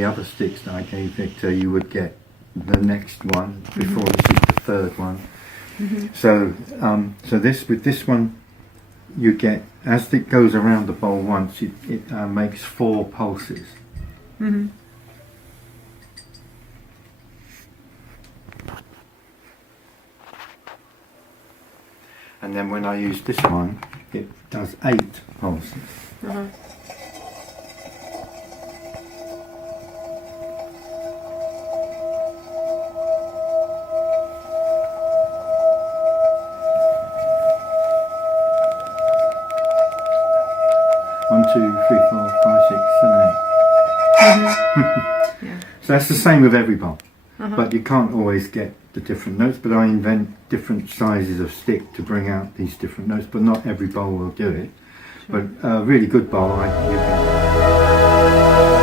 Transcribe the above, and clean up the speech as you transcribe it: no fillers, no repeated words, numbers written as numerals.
Other sticks that I gave Victor, you would get the next one before this is the third one. So this with this one you get, as it goes around the bowl once, it makes 4 pulses. And then when I use this one, it does 8 pulses. 1, 2, 3, 4, 5, 6, 7, 8. Yeah. So that's the same with every bowl, but you can't always get the different notes. But I invent different sizes of stick to bring out these different notes. But not every bowl will do it. Sure. But a really good bowl, you can.